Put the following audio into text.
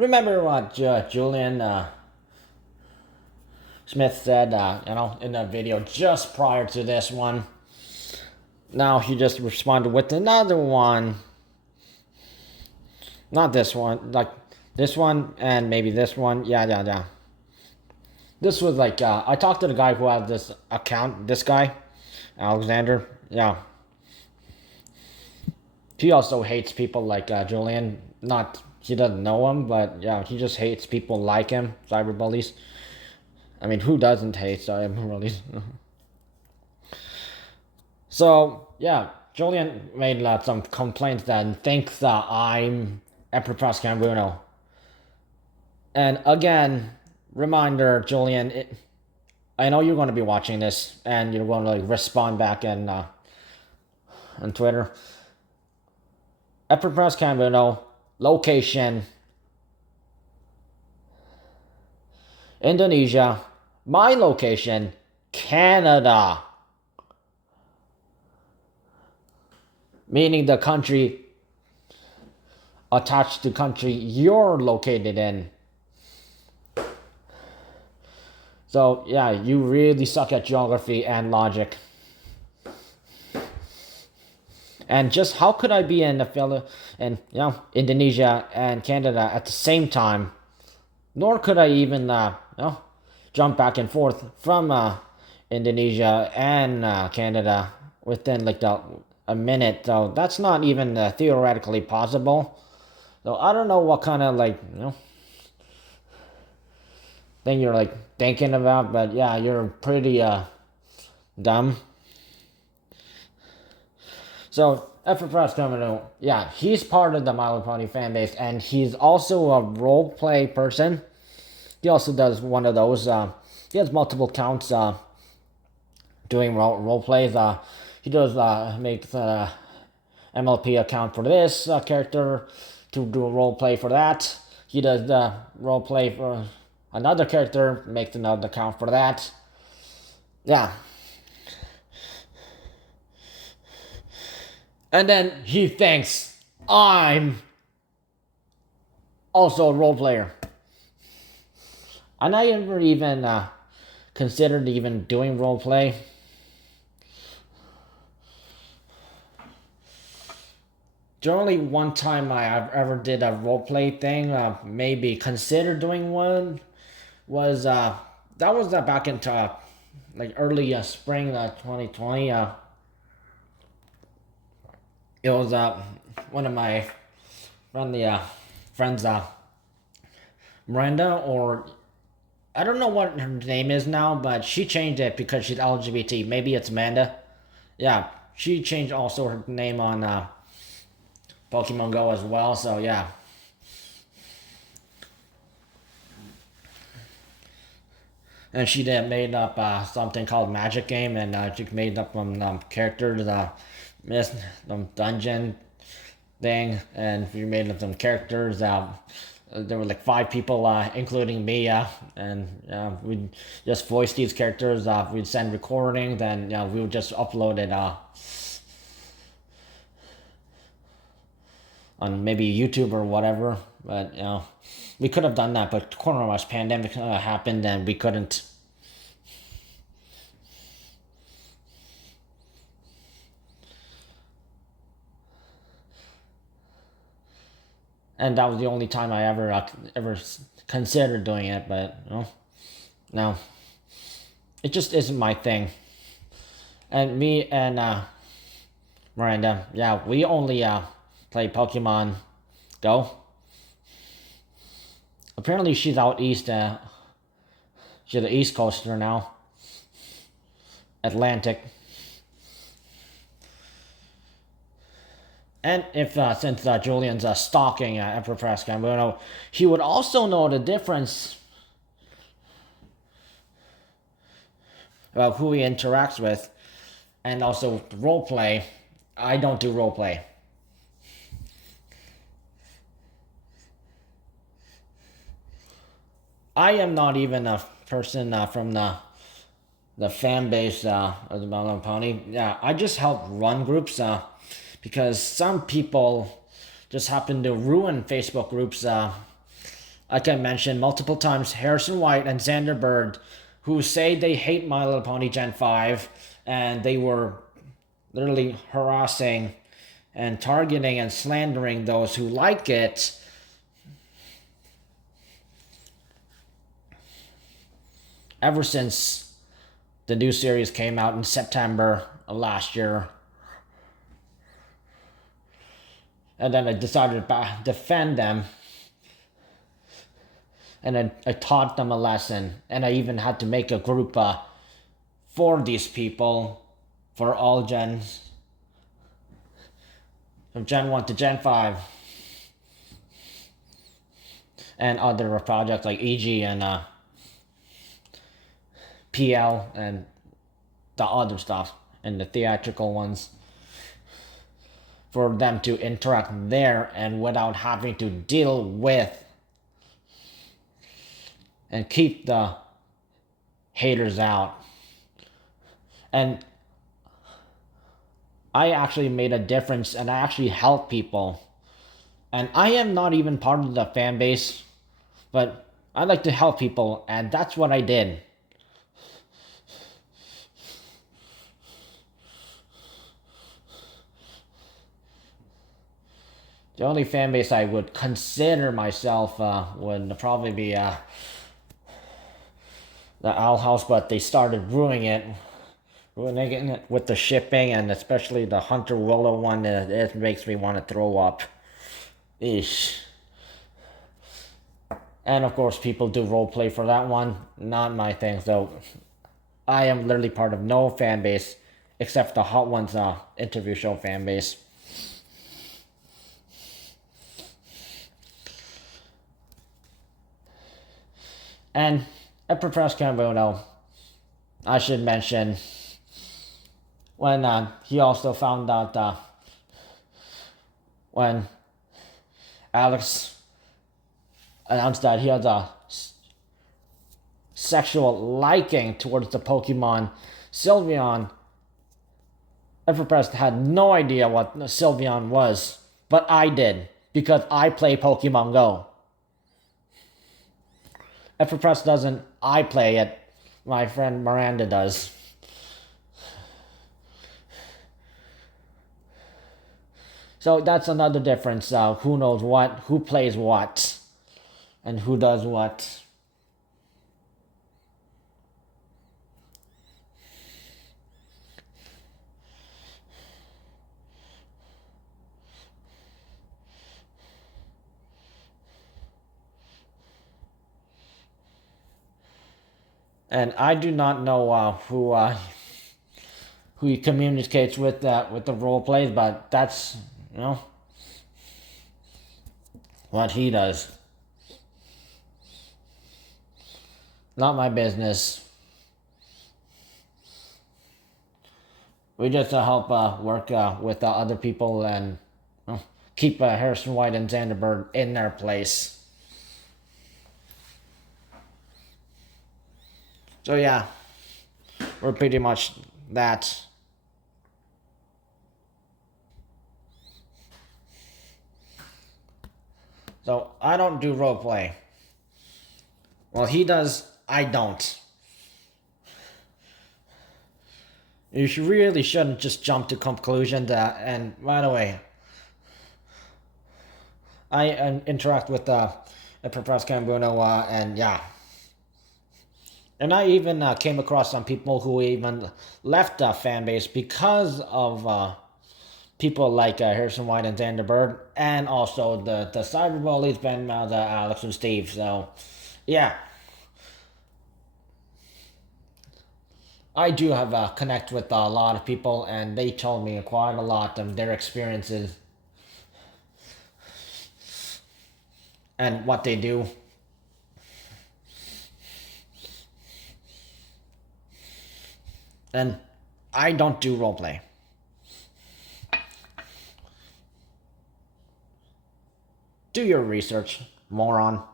remember what Julian Smith said, in that video just prior to this one. Now he just responded with another one. Not this one, like this one and maybe this one. Yeah. This was like, I talked to the guy who had this account, this guy, Alexander. Yeah. He also hates people like Julian. Not, he doesn't know him, but yeah, he just hates people like him, cyberbullies. I mean, who doesn't hate cyberbullies? So, yeah, Julian made some complaints that thinks that I'm Epaphras Cambuno. And again, reminder, Julian, I know you're going to be watching this and you're going to like respond back on Twitter. Epaphras Cambuno, location, Indonesia, my location, Canada. Meaning the country attached to country you're located in. So yeah, you really suck at geography and logic. And just how could I be in Indonesia and Canada at the same time? Nor could I even jump back and forth from Indonesia and Canada within like a minute. So that's not even theoretically possible. So I don't know what kind of thing you're like thinking about, but yeah, you're pretty dumb. So Epaphras Cambuno, yeah, he's part of the My Little Pony fan base, and he's also a roleplay person. He also does one of those. He has multiple accounts doing role plays. He does make MLP account for this character to do a role play for that. He does the role play for another character, makes another account for that. Yeah. And then he thinks I'm also a role player. And I never even considered even doing role play. The only one time I ever did a role play thing, maybe considered doing one, was that was back into like early spring 2020. It was one of my friends, Miranda, or I don't know what her name is now, but she changed it because she's LGBT. Maybe it's Amanda. Yeah, she changed also her name on Pokemon Go as well. So yeah. And she made up something called Magic Game, and she made up some characters, Miss dungeon thing, and we made up some characters. There were like 5 people, including me, and we'd just voice these characters. We'd send recording, then we would just upload it on maybe YouTube or whatever. But we could have done that, but coronavirus pandemic happened and we couldn't. And that was the only time I ever considered doing it, but no, it just isn't my thing. And me and Miranda, yeah, we only play Pokemon Go. Apparently she's out east. She's the East Coaster now. Atlantic. And if since Julian's stalking Epaphras Cambuno, he would also know the difference of who he interacts with, and also roleplay. I don't do roleplay. I am not even a person from the fan base of the My Little Pony. Yeah, I just help run groups because some people just happen to ruin Facebook groups like I mentioned multiple times, Harrison White and Xander Bird, who say they hate My Little Pony Gen 5, and they were literally harassing and targeting and slandering those who like it. Ever since the new series came out in September of last year. And then I decided to defend them. And I taught them a lesson. And I even had to make a group for these people, for all gens, from Gen 1 to Gen 5. And other projects like EG and PL and the other stuff. And the theatrical ones. For them to interact there and without having to deal with and keep the haters out. And I actually made a difference and I actually helped people. And I am not even part of the fan base, but I like to help people, and that's what I did. The only fan base I would consider myself would probably be the Owl House, but they started ruining it with the shipping, and especially the Hunter Willow one. It makes me want to throw up. Eesh. And of course, people do roleplay for that one. Not my thing, so I am literally part of no fan base except the Hot Ones interview show fan base. And Epaphras Cambuno, I should mention, when he also found out when Alex announced that he has a sexual liking towards the Pokemon Sylveon, Epaphras had no idea what Sylveon was, but I did, because I play Pokemon Go. Epaphras doesn't, I play it. My friend Miranda does. So that's another difference. Who knows what, who plays what, and who does what. And I do not know who he communicates with the role plays, but that's, you know, what he does. Not my business. We just help work with other people and keep Harrison White and Xander Bird in their place. So yeah, we're pretty much that. So I don't do roleplay. Well, he does, I don't. You really shouldn't just jump to conclusions. And by the way, I interact with Epaphras Cambuno, and yeah. And I even came across some people who even left the fan base because of people like Harrison White and Xander Bird, and also the cyberbullies, Ben, the Alex and Steve. So, yeah. I do have connect with a lot of people, and they told me quite a lot of their experiences and what they do. And I don't do roleplay. Do your research, moron.